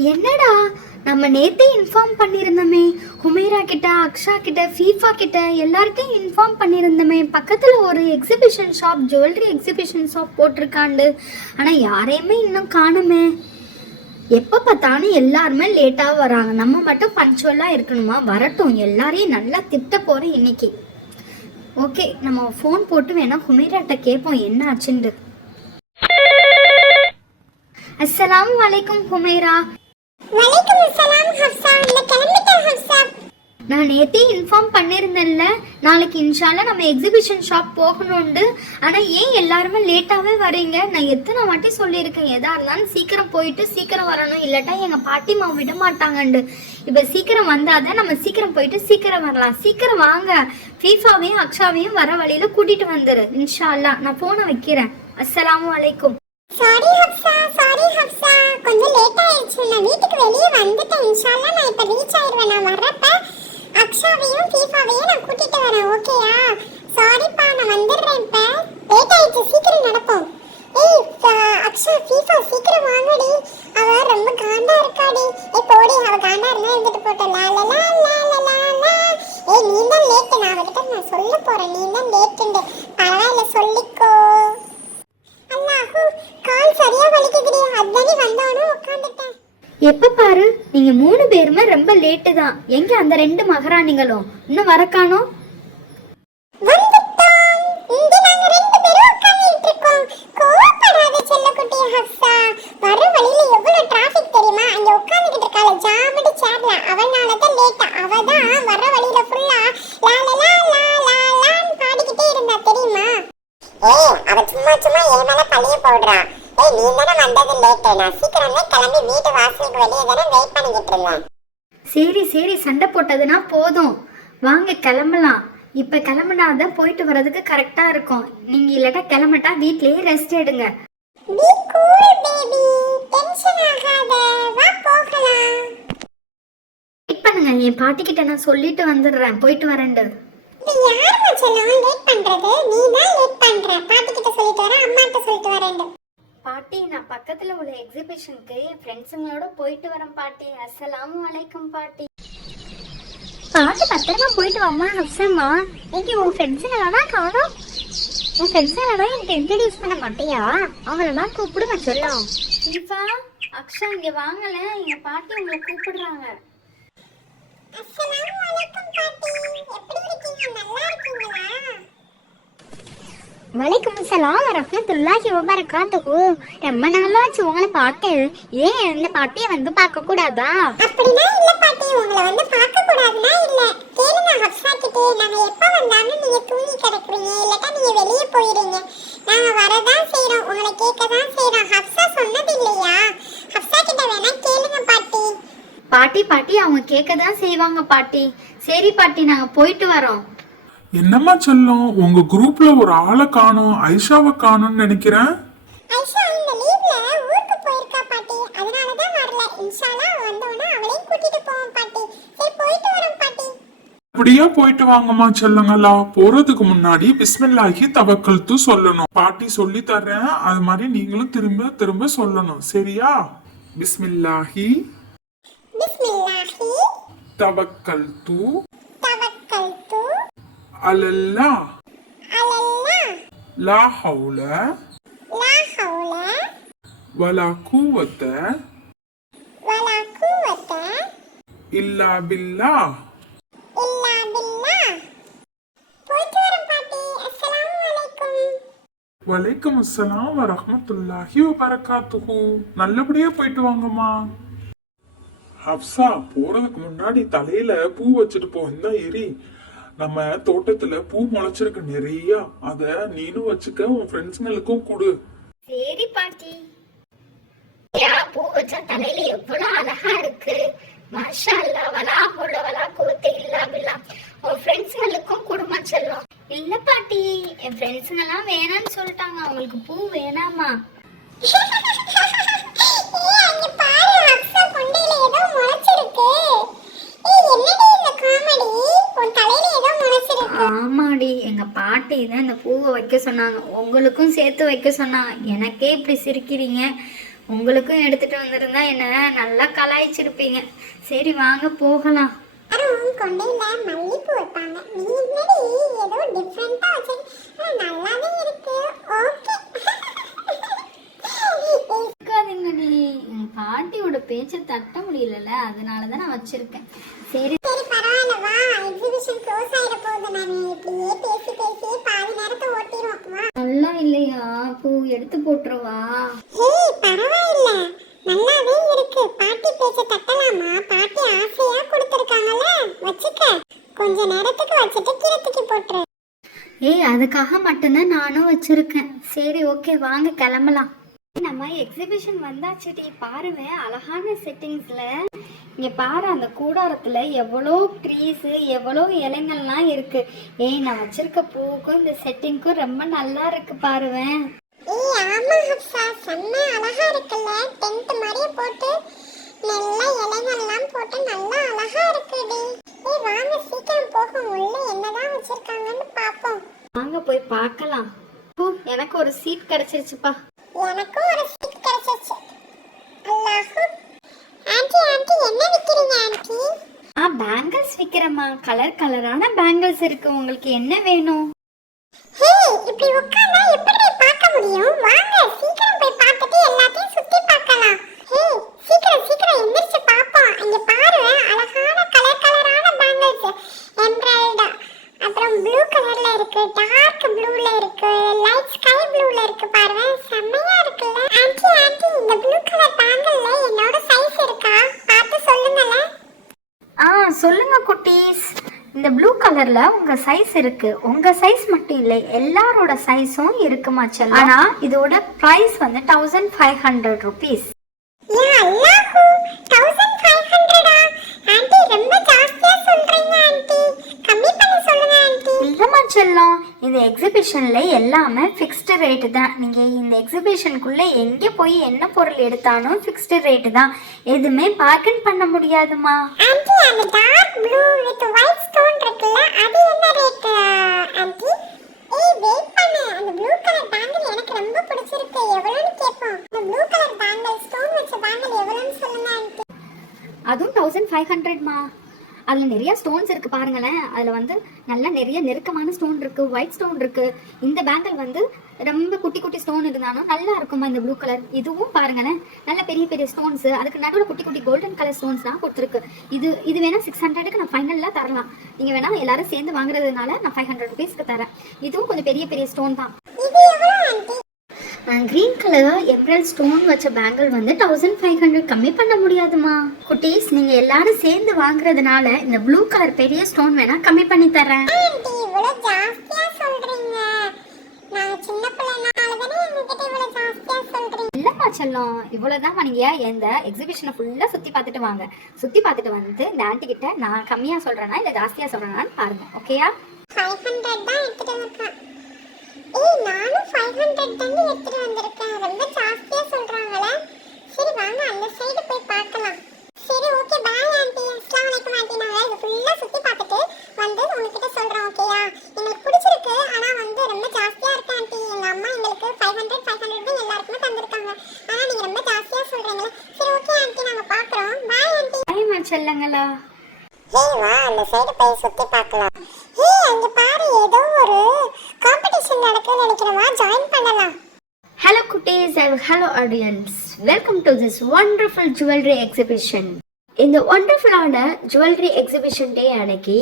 என்னடா நம்ம நேத்தே இன்ஃபார்ம் பண்ணியிருந்தோமே, ஹுமைரா கிட்ட, அக்ஷா கிட்ட, ஃபீஃபா கிட்ட எல்லார்ட்டையும் இன்ஃபார்ம் பண்ணியிருந்தோமே. பக்கத்தில் ஒரு exhibition shop, jewellery exhibition shop போட்டிருக்காண்டு. ஆனால் யாரையுமே இன்னும் காணுமே. எப்போ பார்த்தாலும் எல்லாருமே லேட்டாக வராங்க, நம்ம மட்டும் பஞ்சுவலாக இருக்கணுமா? வரட்டும், எல்லாரையும் நல்லா திட்ட போகிறேன் இன்னைக்கு. ஓகே, நம்ம ஃபோன் போட்டு வேணா ஹுமைராட்ட கேட்போம் என்ன ஆச்சுண்டு. அஸ்ஸலாமு அலைக்கும் ஹுமைரா. வலைக்கும் அஸ்ஸலாம் ஹப்ஸா. நான் கிளம்பிட்டேன் ஹப்ஸா. நான் நேத்தே இன்ஃபார்ம் பண்ணியிருந்தேன்ல, நாளைக்கு இன்ஷால்லா நம்ம எக்ஸிபிஷன் ஷாப் போகணுண்டு. ஆனால் ஏன் எல்லாருமே லேட்டாகவே வரீங்க? நான் எத்தனை வாட்டி சொல்லியிருக்கேன், எதாக இருந்தாலும் சீக்கிரம் போயிட்டு சீக்கிரம் வரணும், இல்லாட்டா எங்கள் பாட்டிமா விட மாட்டாங்கண்டு. இப்போ சீக்கிரம் வந்தாதான் நம்ம சீக்கிரம் போயிட்டு சீக்கிரம் வரலாம். சீக்கிரம் வாங்க, ஃபீஃபாவையும் அக்ஷாவையும் வர வழியில் கூட்டிகிட்டு வந்துரு இன்ஷால்லா. நான் ஃபோனை வைக்கிறேன். அஸ்ஸலாமு அலைக்கும். சாரி ஹப்ஸா, கொஞ்சம் லேட் ஆயிடுச்சு. நான் வீட்டுக்கு வெளியே வந்துட்டேன். இன்ஷால்லா நான் இப்ப ரீச் ஆயிருவேன். நான் வர்றப்ப அக்ஷாவையும் ஃபீஃபாவையும் நான் கூட்டிட்டு வரேன். ஓகேயா? சாரிப்பா, நான் வந்துடுறேன். இப்ப லேட் ஆயிடுச்சு, சீக்கிரம் நடப்போம். அக்ஷா, ஃபீஃபா சீக்கிரம் வாங்கடி. அவ ரொம்ப காண்டா இருக்காடி. போடி, அவ காண்டா இருந்தா இருந்துட்டு போட்டோம். லா லா லா லா லா லா. நீ தான் லேட். நான் அவகிட்ட நான் சொல்ல போறேன், நீ தான் லேட்டுண்டு. பரவாயில்ல, சொல்லிக்கோ. அல்லாஹு, கால் சரியா வலிக்குதுடி. அதானே வந்தவனோ உட்கார்ந்துட்டேன். எப்போ பாரு நீங்கள் 3 பேருமே ரொம்ப லேட்டு தான். எங்கே அந்த 2 மகாராணிகளும் இன்னும் வரக்கானோ? வந்துட்டோம். இங்க நாங்க 2 பேரும் உட்கார்ந்துட்டு இருக்கோம். கோவப்படாத செல்லக்குட்டி ஹப்ஸா. வர வழியில எவ்வளவு டிராஃபிக் தெரியுமா? அங்க உட்கார்ந்துட்டு இருக்காள ஜாமடி சேர்ல, அவனால தான் லேட். அவ தான் வர வழியில ஃபுல்லா லா லா லா லா லா லான்னு பாடிக்கிட்டே இருந்தா தெரியுமா? அவ சும்மா என் மேல பழிய போடுறா. நீ தானே வந்தது லேட். நான் சீக்கிரமே கிளம்பி வீட்டு வாசலுக்கு வெளியே தானே வெயிட் பண்ணிக்கிட்டு இருந்தேன். சரி, சண்டை போட்டதுன்னா போதும், வாங்க கிளம்பலாம். இப்போ கிளம்புனாதான் போயிட்டு வர்றதுக்கு கரெக்டாக இருக்கும். நீங்கள் இல்லாட்டா கிளம்பட்டா வீட்லேயே ரெஸ்ட் எடுங்க. Be cool baby, tension ஆகாத, வா போகலாம். வெயிட் பண்ணுங்க, என் பாட்டிக்கிட்ட நான் சொல்லிட்டு வந்துடுறேன், போயிட்டு வரேன்டு. இது யார் மச்சான் லேட் பண்றது? நீ தான் லேட் பண்ற. பாட்டி கிட்ட சொல்லிட்டு வர, அம்மா கிட்ட சொல்லிட்டு வரேன். பாட்டி, நான் பக்கத்தில் உள்ள எக்ஸிபிஷனுக்கு என் ஃப்ரெண்ட்ஸுங்களோட போயிட்டு வரேன் பாட்டி. அஸ்ஸலாமு அலைக்கும் பாட்டி. பாட்டு பத்திரமா போயிட்டு வாமா ஹப்ஸம்மா. இன்னைக்கு உன் ஃப்ரெண்ட்ஸுங்களெல்லாம் காணோம். உன் ஃப்ரெண்ட்ஸுங்களெல்லாம் எனக்கு இன்ட்ரடியூஸ் பண்ண மாட்டியா? அவங்களெல்லாம் கூப்பிடுங்க சொல்லும். ஃபீஃபா, அக்ஷா இங்கே வாங்கல, எங்கள் பாட்டி உங்களை கூப்பிடுறாங்க. அஸ்ஸலாமு அலைக்கும் பாட்டி. எப்படி இருக்கீங்க? நல்லா இருக்கீங்களா? வலைக்கும் அஸ்ஸலாம் வரஹ்மத்துல்லாஹி வபரகாத்துஹு. ரொம்ப நாளாச்சு உங்களை பார்த்து. ஏன் இந்த பாட்டியை வந்து பார்க்க கூடாதா? அப்படினா இல்ல பாட்டி, உங்களை வந்து பார்க்க கூடாதுனா இல்ல. கேளுங்க ஹப்ஸா கிட்ட, நாங்க எப்ப வந்தாலும் நீங்க தூங்கி கிடக்குறீங்க, இல்லட்டா நீங்க வெளிய போயிடுங்க. நாங்க வரதான் செய்றோம், உங்களை கேட்க தான் செய்றோம். ஹப்ஸா சொன்னது இல்லையா? ஹப்ஸா கிட்ட வேணா கேளுங்க பாட்டி. பாட்டி அவங்க கேட்க தான் செய்வாங்க பாட்டி. சரி பாட்டி, நாங்கள் போயிட்டு வரோம். என்னம்மா சொல்லும், உங்க குரூப்ல ஒரு ஆளை காணோம், ஐஷாவை காணோம்னு நினைக்கிறேன். ஐஷா இந்த லீவ்ல ஊருக்கு போயிருக்கா பாட்டி, அதனால தான் வரல. இன்ஷால்லா வந்தோனா அவளையும் கூட்டிட்டு போவோம் பாட்டி. சரி, போயிட்டு வரோம் பாட்டி. அப்படியே போயிட்டு வாங்கம்மா சொல்லுங்களா. போறதுக்கு முன்னாடி பிஸ்மில்லாஹி தவக்கல்து சொல்லணும். பாட்டி சொல்லி தர்றேன், அது மாதிரி நீங்களும் திரும்ப திரும்ப சொல்லணும், சரியா? பிஸ்மில்லாஹி பிஸ்மில்லாஹி தவக்கல்து தவக்கல்து அலல்லா அலல்லா லா ஹவுல லா ஹவுல வலா குவத்த வலா குவத்த இல்லா பில்லா. இல்லா பில்லாஹ். போயிட்டு வரோம் பாட்டி. அஸ்ஸலாமு அலைக்கும். வலைக்கும் அஸ்ஸலாம் வரஹ்மத்துல்லாஹி வபரகாத்துஹு. நல்லபடியா போயிட்டு வாங்கம்மா. ஹப்ஸா, போறதுக்கு முன்னாடி தலையில பூ வச்சுட்டு போந்தா எரி. நம்ம தோட்டத்துல பூ முளைச்சிருக்கு நிறைய, அத நீனும் வச்சுக்க, உன் ஃப்ரெண்ட்ஸுங்களுக்கும் கொடு. சரி பாட்டி. பூ வச்சா தலையில எவ்வளவு அழகா இருக்கு. மாஷா அல்லாஹ், வலா ஹவுல வலா குவத்த இல்லா பில்லாஹ். உன் ஃப்ரெண்ட்ஸ்களுக்கும் குடுமா செல்லும். இல்லை பாட்டி, என் ஃப்ரெண்ட்ஸுங்கெல்லாம் வேணான்னு சொல்லிட்டாங்க, அவங்களுக்கு பூ வேணாமா. அங்க பாரு, ஹப்ஸா கொண்டையில ஏதோ முளைச்சிருக்கு. என்னடி இந்த காமெடி? உன் தலையில ஏதோ முளைச்சிருக்கு. ஆமாடி, எங்க பாட்டி தான் இந்த பூவை வைக்க சொன்னாங்க, உங்களுக்கும் சேர்த்து வைக்க சொன்னாங்க. எனக்கே இப்படி சிரிக்கிறீங்க, உங்களுக்கும் எடுத்துட்டு வந்திருந்தா என்ன நல்லா கலாய்ச்சிருப்பீங்க. சரி வாங்க போகலாம். யாரும் கொண்டையில மல்லிப்பூ வைப்பாங்க, நீ என்னடி ஏதோ டிஃப்ரெண்டா வச்சிருக்க, நல்லாவே இருக்கு. ஓகே இருக்காதீங்கடி, என் பாட்டியோட பேச்சை தட்ட முடியலல்ல, அதனாலதான் நான் வச்சிருக்கேன். சரி சரி பரவாயில்ல, வா எக்ஸிபிஷன் க்ளோஸ் ஆயிட போகுது. நான் இப்படியே பேசி பேசி பாதி நேரத்தை ஓட்டிடுவோம். வா. நல்லா இல்லையா? பூ எடுத்து போட்டுருவா. ஏய் பரவாயில்ல, நல்லாவே இருக்கு. பாட்டி பேச்ச தட்டலாமா? பாட்டி ஆசையா கொடுத்துருக்காங்கல்ல, வச்சுக்க. கொஞ்ச நேரத்துக்கு வச்சுட்டு கீழத்துக்கு போட்டுரு. ஏய் அதுக்காக மட்டும்தான் நானும் வச்சிருக்கேன். சரி ஓகே வாங்க கிளம்பலாம். நம்ம எக்ஸிபிஷன் வந்தாச்சுடி. பாருங்க அழகான செட்டிங்ஸ்ல. இங்க பாரு, அந்த கூடாரத்துல எவ்வளோ ட்ரீஸ், எவ்வளோ இலைங்கள்லாம் இருக்கு. ஏய் நான் வச்சிருக்க பூவுக்கும் இந்த செட்டிங்க்கும் ரொம்ப நல்லா இருக்கு பாருவேன். ஏய் ஆமா ஹப்சா, செம்ம அழகா இருக்குல்ல. டென்ட் மாதிரி போட்டு நல்ல இலைகள்லாம் போட்டு நல்லா அழகா இருக்குடி. ஏய் வாங்க சீக்கிரம் போகும், உள்ள என்னதான் வச்சிருக்காங்கன்னு பாப்போம். வாங்க போய் பார்க்கலாம். பூ எனக்கு ஒரு சீட் கிடைச்சிருச்சுப்பா. எனக்கும் ஒரு சீட் கிடைச்சிருச்சு. அல்லாஹு. ஆன்ட்டி ஆன்ட்டி என்ன விக்கிறீங்க ஆன்ட்டி? பேங்கிள்ஸ் விக்கிறேம்மா. கலர் கலரான பேங்கிள்ஸ் இருக்கு. உங்களுக்கு என்ன வேணும்? ஹே இப்படி உட்கார்ந்தா எப்படி பார்க்க முடியும்? வாங்க சீக்கிரம் போய் பார்த்துட்டு எல்லாத்தையும் சுத்தி பார்க்கலாம். ஹே சீக்கிரம் சீக்கிரம் எந்திரிச்சு பாப்போம். இங்க பாரு, அழகான கலர் கலரான பேங்கிள்ஸ். எம்ப்ராய்டா, அப்புறம் ப்ளூ கலர்ல இருக்கு, டார்க் ப்ளூல இருக்கு, லைட் ஸ்கை ப்ளூல இருக்கு. பாருங்க செம்மையா இருக்குல்ல. ஆன்ட்டி ஆன்ட்டி இந்த ப்ளூ கலர் பேங்கிள்ல என்னோட சைஸ் இருக்கா? பார்த்து சொல்லுங்களே. சொல்லுங்க குட்டீஸ். இந்த ப்ளூ கலர்ல உங்க சைஸ் இருக்கு. உங்க சைஸ் மட்டும் இல்லை, எல்லாரோட சைஸும் இருக்குமா செல்லம். ஆனா இதோட பிரைஸ் வந்து 1500 rupees. யா அல்லாஹு, 1500 ஆன்ட்டி ரொம்ப ஜாஸ்தியா சொல்றீங்க ஆன்ட்டி. கம்மி பண்ணி சொல்லுங்க ஆன்ட்டி. இல்லம்மா செல்லம், இந்த எக்ஸிபிஷன்ல எல்லாமே ஃபிக்ஸ்டு ரேட்டு தான். நீங்க இந்த எக்ஸிபிஷனுக்குள்ள எங்க போய் என்ன பொருள் எடுத்தாலும் ஃபிக்ஸ்டு ரேட்டு தான். எதுவுமே பார்கன் பண்ண முடியாதுமா. ஆன்ட்டி அந்த dark blue with white stone இருக்குல்ல, அது என்ன ரேட் ஆன்ட்டி? ஏய் வெயிட் பண்ணு, அந்த ப்ளூ கலர் பேங்கிள் எனக்கு ரொம்ப பிடிச்சிருக்கு. எவ்வளவுன்னு கேட்போம். அந்த ப்ளூ கலர் பேங்கிள் ஸ்டோன் வச்ச பேங்கிள் எவ்வளவுன்னு சொல்லுங்க ஆன்ட்டி. அதுவும் 1500மா. அதில் நிறைய ஸ்டோன்ஸ் இருக்கு பாருங்களேன். அதில் வந்து நல்லா நிறைய நெருக்கமான ஸ்டோன் இருக்கு, ஒயிட் ஸ்டோன் இருக்கு. இந்த பேங்கிள் வந்து ரொம்ப குட்டி குட்டி ஸ்டோன் இருந்தாலும் நல்லா இருக்குமா இந்த ப்ளூ கலர். இதுவும் பாருங்களேன், நல்ல பெரிய பெரிய ஸ்டோன்ஸ், அதுக்கு நடுவில் குட்டி குட்டி கோல்டன் கலர் ஸ்டோன்ஸ் தான் கொடுத்துருக்கு. இது வேணா 600க்கு நான் ஃபைனலில் தரலாம். நீங்கள் வேணா எல்லாரும் சேர்ந்து வாங்குறதுனால நான் 500 rupeesக்கு தரேன். இதுவும் கொஞ்சம் பெரிய பெரிய ஸ்டோன் தான். இது எவ்வளவு ஆன்ட்டி? கிரீன் கலரா எம்ப்ராய்ட் ஸ்டோன் வச்ச பேங்கிள் வந்து 1500. கம்மி பண்ண முடியாதுமா. குட்டீஸ் நீங்க எல்லாரும் சேர்ந்து வாங்குறதுனால இந்த ப்ளூ கலர் பெரிய ஸ்டோன் வேணா கம்மி பண்ணி தரேன். ஆன்ட்டி இவ்வளவு ஜாஸ்தியா சொல்றீங்க. நான் சின்ன பிள்ளைனால தானே என்கிட்ட இவ்வளவு ஜாஸ்தியா சொல்றீங்க. இல்லம்மா செல்லம், இவ்வளவுதான். நீங்க இந்த எக்ஸிபிஷனை ஃபுல்லா சுத்தி பார்த்துட்டு வாங்க. சுத்தி பார்த்துட்டு வந்து இந்த ஆன்ட்டி கிட்ட நான் கம்மியா சொல்றேனா இல்ல ஜாஸ்தியா சொல்றேனான்னு பாருங்க. ஓகேயா? 500 தான் எடுத்துட்டு வந்திருக்கேன். ஏய் நானும் 500 தாங்க எடுத்துட்டு வந்திருக்கேன். ரொம்ப ஜாஸ்தியா சொல்றாங்களே. சரி வாங்க அந்த சைடு போய் பார்க்கலாம். சரி ஓகே பாய் ஆன்ட்டி. அஸ்ஸலாமு அலைக்கும் ஆன்ட்டி. நான் இது ஃபுல்லா சுத்தி பார்த்துட்டு வந்து உங்ககிட்ட சொல்றேன். ஓகேயா? எங்களுக்கு பிடிச்சிருக்கு, ஆனா வந்து ரொம்ப ஜாஸ்தியா இருக்கு ஆன்ட்டி. எங்க அம்மா எங்களுக்கு 500 தான் எல்லாருக்குமே தந்திருக்காங்க. ஆனா நீங்க ரொம்ப ஜாஸ்தியா சொல்றீங்களே. சரி ஓகே ஆன்ட்டி, நாங்க பார்க்கறோம். Bye aunty. பயமா செல்லங்களா? ஹே வா அந்த சைடு போய் சுத்தி பார்க்கலாம். ஹே அங்க பாரு, ஏதோ ஒரு காம்படிஷன் நடக்குதுன்னு நினைக்கிறேன். வா ஜாயின் பண்ணலாம். Hello cuties and hello audience. Welcome to this wonderful jewelry exhibition. இந்த ஒண்டர்ஃபுல்லான ஜுவல்லரி எக்ஸிபிஷன் டே அன்னைக்கு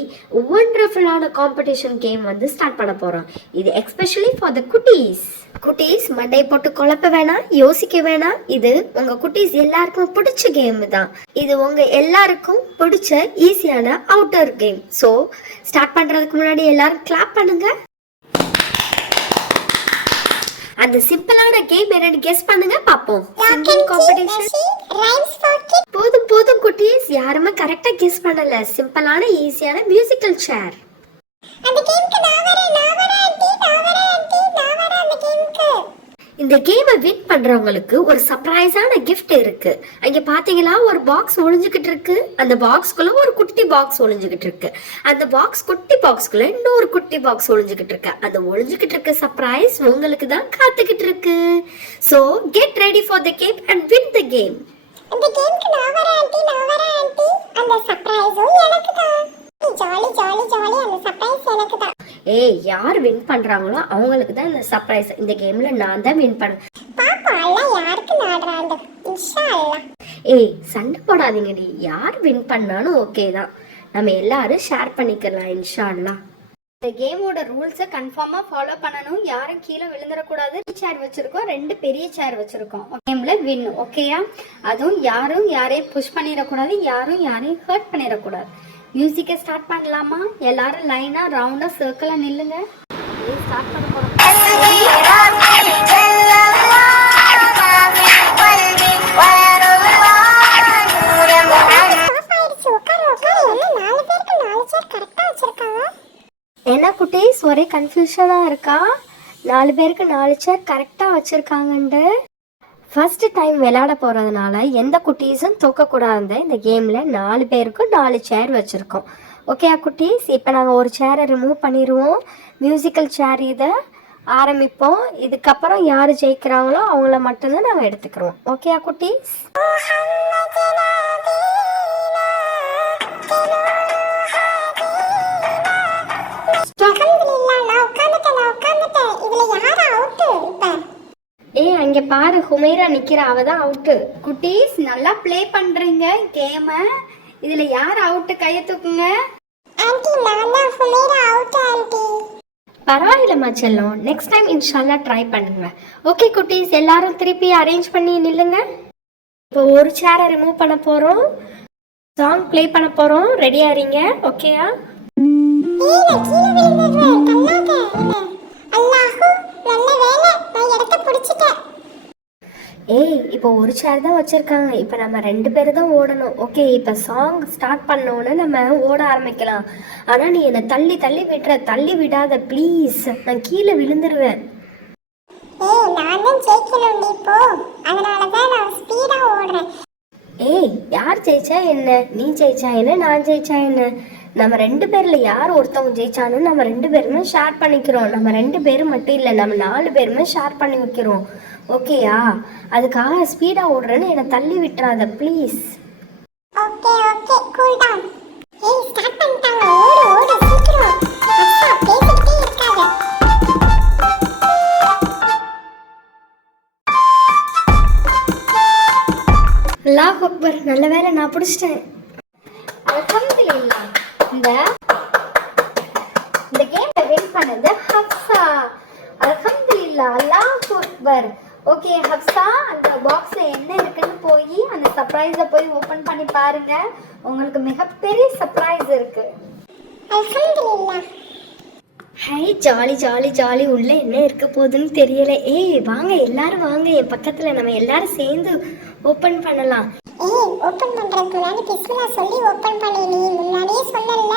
ஒண்டர்ஃபுல்லான காம்படிஷன் கேம் வந்து ஸ்டார்ட் பண்ண போகிறோம். இது எக்ஸ்பெஷலி ஃபார் த குட்டீஸ். குட்டீஸ் மண்டை போட்டு குழப்ப வேணாம், யோசிக்க வேணாம். இது உங்கள் குட்டீஸ் எல்லாருக்கும் பிடிச்ச கேம் தான். இது உங்கள் எல்லாருக்கும் பிடிச்ச ஈஸியான அவுட்டர் கேம். ஸோ ஸ்டார்ட் பண்ணுறதுக்கு முன்னாடி எல்லாரும் கிளாப் பண்ணுங்க. அந்த சிம்பிளான கேம் என்னன்னு கெஸ் பண்ணுங்க பாப்போம். Singing competition. போதும் போதும் குட்டீஸ், யாருமே கரெக்டா கெஸ் பண்ணல. சிம்பிளான ஈஸியான மியூசிக்கல் சேர். அந்த கேம்க்கு நான் வரேன் ஆன்ட்டி. நான் வரேன் அந்த கேம்க்கு. இந்த கேமை வின் பண்றவங்களுக்கு ஒரு சர்ப்ரைஸான கிஃப்ட் இருக்கு. அங்க பாத்தீங்களா ஒரு பாக்ஸ் ஒளிஞ்சுக்கிட்டு இருக்கு. அந்த பாக்ஸ்குள்ள ஒரு குட்டி பாக்ஸ் ஒளிஞ்சுக்கிட்டு இருக்கு. அந்த குட்டி பாக்ஸ்குள்ள இன்னொரு குட்டி பாக்ஸ் ஒளிஞ்சுக்கிட்டு இருக்கு. அந்த ஒளிஞ்சுக்கிட்டு இருக்க சர்ப்ரைஸ் உங்களுக்கு தான் காத்துக்கிட்டு இருக்கு. So get ready for the game and win the game. இந்த கேம்க்கு நான் வரேன் ஆண்டி. அந்த சர்ப்ரைஸும் எனக்கு தான். ஜாலி அந்த சர்ப்ரைஸ் எனக்கு தான். ஏய், யார் வின் பண்றாங்களோ அவங்களுக்கு தான் இந்த சர்ப்ரைஸ். இந்த கேம்ல நான் தான் வின் பண்ணேன். பாப்பா எல்லாம் யாருக்கு நாடுறாங்க இன்ஷா அல்லாஹ். ஏய், சண்டை போடாதீங்கடி. யார் வின் பண்ணாலும் ஓகே தான். நம்ம எல்லாரும் ஷேர் பண்ணிக்கலாம் இன்ஷா அல்லாஹ். இந்த கேமோட ரூல்ஸை கன்ஃபார்மாக ஃபாலோ பண்ணணும். யாரும் கீழே விழுந்துடக்கூடாது. சேர் வச்சிருக்கோம், 2 பெரிய சேர் வச்சிருக்கோம். கேம்ல வின், ஓகேயா? அதுவும் யாரும் யாரையும் புஷ் பண்ணிடக்கூடாது, யாரும் யாரையும் ஹர்ட் பண்ணிடக்கூடாது. மியூசிக்கை ஸ்டார்ட் பண்ணலாமா? எல்லாரும் லைனா ரவுண்டா சர்க்கிளா நில்லுங்க. ஸ்டார்ட் பண்ண போறோம். என்ன குட்டீஸ், ஒரே கன்ஃபியூஷனா இருக்கா? 4 பேருக்கு 4 சேர் கரெக்டா வச்சிருக்காங்கண்டு. ஃபர்ஸ்ட் டைம் விளையாட போகிறதுனால எந்த குட்டீஸும் தூக்கக்கூடாது. இந்த கேமில் 4 பேருக்கும் 4 சேர் வச்சுருக்கோம். ஓகே குட்டீஸ், இப்போ நாங்கள் ஒரு சேரை ரிமூவ் பண்ணிடுவோம். மியூசிக்கல் சேர் இதை ஆரம்பிப்போம். இதுக்கப்புறம் யார் ஜெயிக்கிறாங்களோ அவங்கள மட்டும்தான் நாங்கள் எடுத்துக்கிறோம். ஓகே குட்டீஸ்? ஏய், அங்க பாரு, ஹுமைரா நிக்கிறா, அவ தான் அவுட்டு. குட்டீஸ், நல்லா ப்ளே பண்றீங்க கேமை. இதுல யார் அவுட்? கையை தூக்குங்க. ஆண்டி நான் தான் ஹுமைரா அவுட் ஆண்டி. பரவாயில்லம்மா செல்லம், நெக்ஸ்ட் டைம் இன்ஷால்லா ட்ரை பண்ணுங்க. ஓகே குட்டீஸ், எல்லாரும் திருப்பி அரேஞ்ச் பண்ணி நில்லுங்க. இப்போ ஒரு சேரை ரிமூவ் பண்ண போறோம். சாங் ப்ளே பண்ண போறோம். ரெடியா இருங்க, ஓகேயா? ஏய், நான் கீழ விழுந்துடுறேன். தள்ளாத. அல்லாஹ், நல்ல வேளை நான் இடத்தை பிடிச்சிட்டேன். ஏய், இப்போ ஒரு சேர் தான் வச்சிருக்காங்க. இப்போ நம்ம 2 பேர் தான் ஓடணும். ஓகே, இப்போ சாங் ஸ்டார்ட் பண்ணோன்னு நம்ம ஓட ஆரம்பிக்கலாம். ஆனால் நீ என்னை தள்ளி விடுற. தள்ளி விடாத ப்ளீஸ், நான் கீழே விழுந்துருவேன். ஏய், நான் தான் ஜெயிக்கணும் நீ போ. அதனால தான் நான் ஸ்பீடா ஓடுறேன். ஏய், யார் ஜெயிச்சா என்ன? நீ ஜெயிச்சா என்ன, நான் ஜெயிச்சா என்ன? நம்ம 2 பேர்ல யார் ஒருத்தவங்க ஜெயிச்சானு நம்ம 2 பேருமே ஷேர் பண்ணிக்கிறோம். நம்ம 2 பேரும் மட்டும் இல்லை, நம்ம 4 பேருமே ஷேர் பண்ணி வைக்கிறோம். ஓகேயா? அதுக்காக ஸ்பீடா ஓடுறேன்னு என்னை தள்ளி விட்டுறாத ப்ளீஸ். Okay cool down. ஏய், ஸ்டார்ட் பண்ணிட்டாங்க. ஓடு சீக்கிரம். அக்கா பேசிட்டே இருக்காத. அல்லாஹ் அக்பர், நல்ல வேளை நான் பிடிச்சிட்டேன். அல்ஹம்துலில்லாஹ். இந்த கேமை வின் பண்ணது ஹப்சா. அல்ஹம்துலில்லாஹ், அல்லாஹ் அக்பர். ஓகே ஹப்சா, அந்த பாக்ஸ்ல என்ன இருக்குன்னு போய் அந்த சர்ப்ரைஸை போய் ஓபன் பண்ணி பாருங்க. உங்களுக்கு மிகப்பெரிய சர்ப்ரைஸ் இருக்கு. அல்ஹம்துலில்லாஹ். High, jolly. உள்ள என்ன இருக்க போகுதுன்னு தெரியல. ஏய் வாங்க, எல்லாரும் வாங்க என் பக்கத்துல. நம்ம எல்லாரும் சேர்ந்து ஓபன் பண்ணலாம். ஏய், ஓபன் பண்றதுக்கு முன்னாடி பிஸ்மில்லா சொல்லி ஓபன் பண்ணி. நீ முன்னாடியே சொன்னல்ல,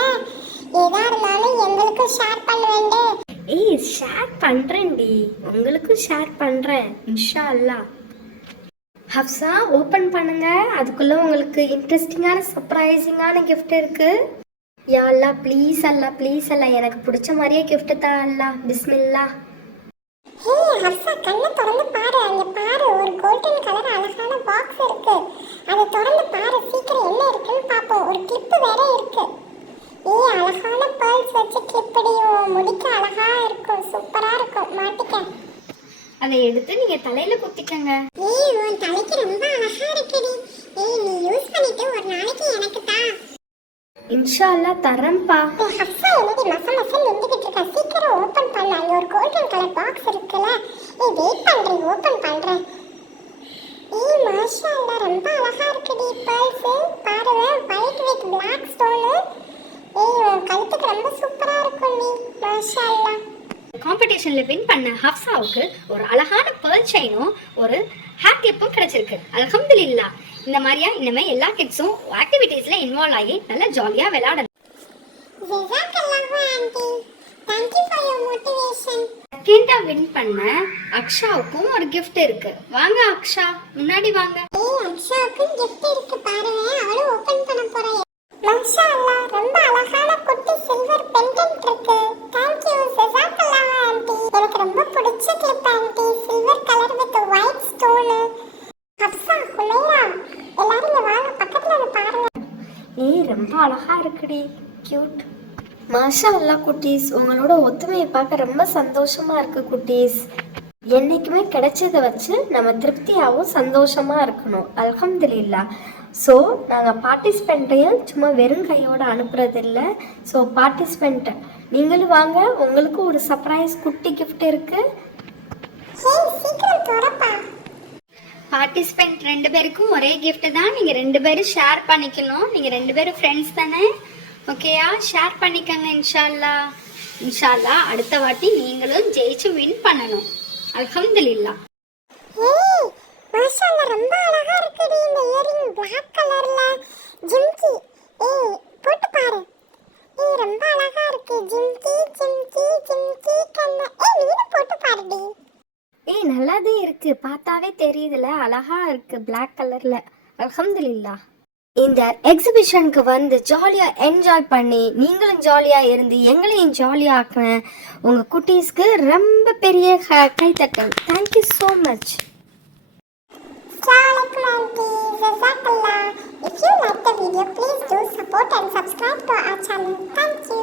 ஏதா இருந்தாலும் எங்களுக்கு ஷேர் பண்ணுவேண்டே. ஏய், ஷேர் பண்றேன்டி, உங்களுக்கும் ஷேர் பண்றேன் இன்ஷா அல்லாஹ். ஹப்சா, ஓபன் பண்ணுங்க. அதுக்குள்ள உங்களுக்கு இன்ட்ரெஸ்டிங்கான சர்ப்ரைசிங்கான கிஃப்ட் இருக்கு. யா அல்லாஹ், ப்ளீஸ் அல்லாஹ், எனக்கு பிடிச்ச மாதிரியே கிஃப்ட் தான் அல்லாஹ். பிஸ்மில்லா. ஏய் ஹப்சா, கண்ணை திறந்து பாரு. அங்க பாரு, ஒரு கோல்டன் கலர் அழகான பாக்ஸ் இருக்கு. அதை திறந்து பாரு, சீக்கிரம் என்ன இருக்குன்னு பாப்போம். ஒரு கிளிப் வேற இருக்கு. ஏய், அழகான பேர்ல்ஸ் வச்சு கிளிப் அடியும். முடிக்க அழகா இருக்கும், சூப்பரா இருக்கும். மாட்டிக்க. அதை எடுத்து நீங்க தலையில குத்திக்கங்க. ஏய், உன் தலைக்கு ரொம்ப அழகா இருக்குடி. ஏய், நீ யூஸ் பண்ணிட்டு ஒரு நாளைக்கு எனக்கு தா. இன்ஷா அல்லாஹ் தரேன்ப்பா. ஏய் ஹப்சா, என்னடி மசம் நின்றுகிட்டு இருக்க? சீக்கிரம் ஓபன் பண்ணு. அங்க ஒரு கோல்டன் கலர் பாக்ஸ் இருக்குல்ல. ஏய், வெயிட் பண்றேன், ஓபன் பண்றேன். ஏய், மாஷா அல்லாஹ், ரொம்ப அழகா இருக்குடி பேர்ல்ஸ். பாருங்க, ஒயிட் வித் பிளாக் ஸ்டோன். ஏய், உன் கழுத்துக்கு ரொம்ப சூப்பரா இருக்கும் நீ. மாஷா அல்லாஹ். காம்படிஷன்ல வின் பண்ண ஹப்சாவுக்கு ஒரு அழகான பேர்ல் செயினும் ஒரு ஹேர் கிளிப்பும் கிடைச்சிருக்கு. அல்ஹம்துலில்லாஹ். இந்த மாதிரியா இனிமே எல்லா கிட்ஸும் ஆக்டிவிட்டீஸ்ல இன்வால்வ் ஆகி நல்லா ஜாலியா விளையாடணும். ஜஸாக்கல்லாஹு aunty. Thank you for your motivation. செகண்டா வின் பண்ண அக்ஷாவுக்கும் ஒரு gift இருக்கு. வாங்க அக்ஷா, முன்னாடி வாங்க. ஏய் அக்ஷாவுக்கு gift இருக்கு பாருங்க. அவளும் ஓபன் பண்ண போறா. மாஷா அல்லாஹ், ரொம்ப அழகான குட்டி சில்வர் பெண்டன்ட் இருக்கு. Thank you ஜஸாக்கல்லாஹ் ஆன்ட்டி. எனக்கு ரொம்ப பிடிச்ச clip aunty. Silver colour with white stone. Hafsa, Humaira, எல்லாரும் இங்க வாங்க, பக்கத்துல வந்து பாருங்க. ஏய் ரொம்ப அழகா இருக்குடி, கியூட். மாஷா அல்லா குட்டீஸ், உங்களோட ஒத்துமையை பார்க்க ரொம்ப சந்தோஷமா இருக்கு குட்டீஸ். என்னைக்குமே கிடைச்சதை வச்சு நம்ம திருப்தியாகவும் சந்தோஷமா இருக்கணும். அல்ஹம்துலில்லாஹ். ஸோ நாங்கள் பார்ட்டிசிபெண்ட்டையும் சும்மா வெறும் கையோடு அனுப்புறதில்ல. ஸோ பார்ட்டிசிபெண்ட் நீங்களும் வாங்க, உங்களுக்கு ஒரு சர்ப்ரைஸ் குட்டி கிஃப்ட் இருக்கு. ஹேய் சீக்கிரம் தரப்பா. பார்ட்டிசிபெண்ட் 2 பேருக்கும் ஒரே gift தான். நீங்கள் 2 பேரும் ஷேர் பண்ணிக்கணும். நீங்கள் 2 பேரும் ஃப்ரெண்ட்ஸ் தானே, ஓகேயா? ஷேர் பண்ணிக்கங்க. இன்ஷா அல்லாஹ் அடுத்த வாட்டி நீங்களும் ஜெயிச்சு வின் பண்ணணும். அல்ஹம்துலில்லாஹ். ஏய் மாஷா அல்லாஹ், ரொம்ப அழகா இருக்குடி இந்த இயரிங் Black கலர்ல ஜிம்கி. ஏய் போட்டு பாரு. ஏய் ரொம்ப அழகா இருக்கு. ஜிம்கி ஜிம்கி ஜிம்கி கண்ணா. ஏய் நீயும் போட்டு பாருடி. ஏய் நல்லாதே இருக்கு, பார்த்தாவே தெரியுதுல, அழகா இருக்கு Black கலர்ல. அல்ஹம்துலில்லாஹ். இந்த எக்ஸிபிஷனுக்கு வந்து ஜாலியாக என்ஜாய் பண்ணி நீங்களும் ஜாலியாக இருந்து எங்களையும் ஜாலியாக ஆக்குறேன் உங்கள் குட்டீஸ்க்கு ரொம்ப பெரிய கைத்தட்டல். Thank you so much. Assalamualaikum aunty. Jazakallah. If you like the video, please do support and subscribe to our channel. Thank you.